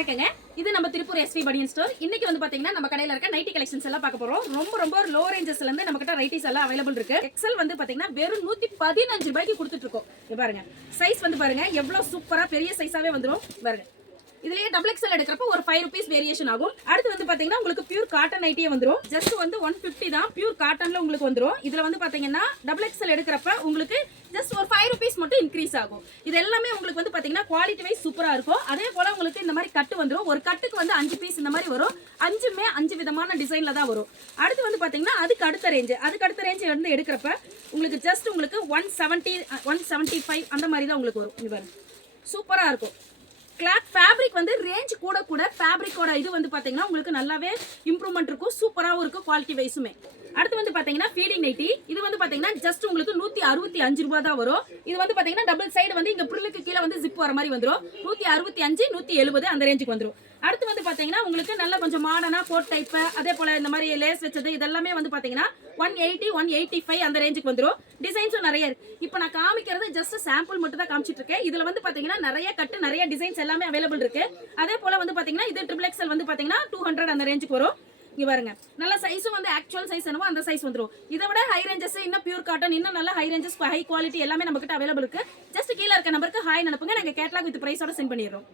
வணக்கங்க. இது நம்ம திருப்பூர் எஸ்வி பனியன் ஸ்டோர். இன்னைக்கு வந்து பாத்தீங்கன்னா நம்ம கடையில இருக்க நைட்டி கலெக்ஷன்ஸ் எல்லாம் பார்க்க போறோம். ரொம்ப லோ ரேஞ்சஸ்ல இருந்து நம்ம கிட்ட நைட்டிஸ் எல்லாம் அவைலபிள் இருக்கு. எக்ஸல் வந்து பாத்தீங்கன்னா வெறும் 115 ரூபாய்க்கு கொடுத்துட்டு இருக்கோம். இங்க பாருங்க, சைஸ் வந்து பாருங்க எவ்வளவு சூப்பரா பெரிய சைஸாவே வந்துரும். பாருங்க, இதுலயே டபுள் எக்ஸல் எடுக்கிறப்ப ஒரு 5 ரூபீஸ் வேரியேஷன் ஆகும். அடுத்து வந்து பாத்தீங்கன்னா உங்களுக்கு பியூர் காட்டன் நைட்டியே வந்துரும். ஜஸ்ட் வந்து 150 தான், பியூர் காட்டன்ல உங்களுக்கு வந்துரும். இதுல வந்து பாத்தீங்கன்னா டபுள் எக்ஸல் எடுக்கிறப்ப உங்களுக்கு ஜஸ்ட் ஒரு 5 ரூபீஸ் மட்டும் இன்க்ரீஸ் ஆகும். இது எல்லாமே உங்களுக்கு வந்து பாத்தீங்கன்னா குவாலிட்டி வைஸ் சூப்பரா இருக்கும். அதே போல உங்களுக்கு இந்த மாதிரி கட்டு வந்துரும். ஒரு கட்டுக்கு வந்து 5 பீஸ் இந்த மாதிரி வரும். 5மே 5 விதமான டிசைன்ல தான் வரும். அடுத்து வந்து பாத்தீங்கன்னா அதுக்கு அடுத்த ரேஞ்ச் வந்து எடுக்கிறப்ப உங்களுக்கு ஜஸ்ட் உங்களுக்கு 170 175 அந்த மாதிரி தான் உங்களுக்கு வரும். இது பாருங்க, சூப்பரா இருக்கும். கிளாத் ஃபேப்ரிக் வந்து ரேஞ்ச் கூட ஃபேப்ரிக்கோட இது வந்து பாத்தீங்கன்னா உங்களுக்கு நல்லாவே இம்ப்ரூவ்மெண்ட் இருக்கும். சூப்பராகவும் இருக்கும் குவாலிட்டி வைஸுமே. அடுத்து வந்து பாத்தீங்கன்னா ஃபீடிங் நைட்டி. இது வந்து பாத்தீங்கன்னா ஜஸ்ட் உங்களுக்கு 165 ரூபாய் தான் வரும். இது வந்து பாத்தீங்கன்னா டபுள் சைடு வந்து இங்க பிரிலுக்கு கீழே வந்து ஜிப் வர மாதிரி வந்துரும். 165 170 அந்த ரேஞ்சுக்கு வந்துரும். அடுத்து வந்து பாத்தீங்கன்னா உங்களுக்கு நல்ல கொஞ்சம் மாடர்னா கோட் டைப், அதே போல இந்த மாதிரி லேஸ் வச்சது இதெல்லாமே வந்து பாத்தீங்கன்னா 180 185 அந்த ரேஞ்சுக்கு வந்துரும். டிசைன்ஸும் நிறைய இருக்கு. இப்போ நான் காமிக்கிறது ஜஸ்ட் சாம்பிள் மட்டும் தான் காமிச்சிட்டு இருக்கேன். இதுல வந்து பாத்தீங்கன்னா நிறைய கட்டு நிறைய டிசைன்ஸ் எல்லாமே அவைலபிள் இருக்கு. அதே போல வந்து பாத்தீங்கன்னா இது ட்ரிபிள் எக்ஸல் வந்து பாத்தீங்கன்னா 200 அந்த ரேஞ்சுக்கு வரும். இங்க பாருங்க, நல்ல சைஸும் வந்து ஆக்சுவல் சைஸ் என்னவோ அந்த சைஸ் வந்துரும். இதை விட ஹை ரேஞ்சஸ் இன்னும் பியூர் காட்டன் இன்னும் நல்ல ஹை ரேஞ்சஸ் ஹை குவாலிட்டி எல்லாமே நம்ம கிட்ட அவைலபிள் இருக்கு. ஜஸ்ட் கீழே இருக்க நம்பருக்கு ஹாய் அனுப்புங்க, நாங்க கேட்லாக் வித் பிரைஸோட சென்ட் பண்ணிடுறோம்.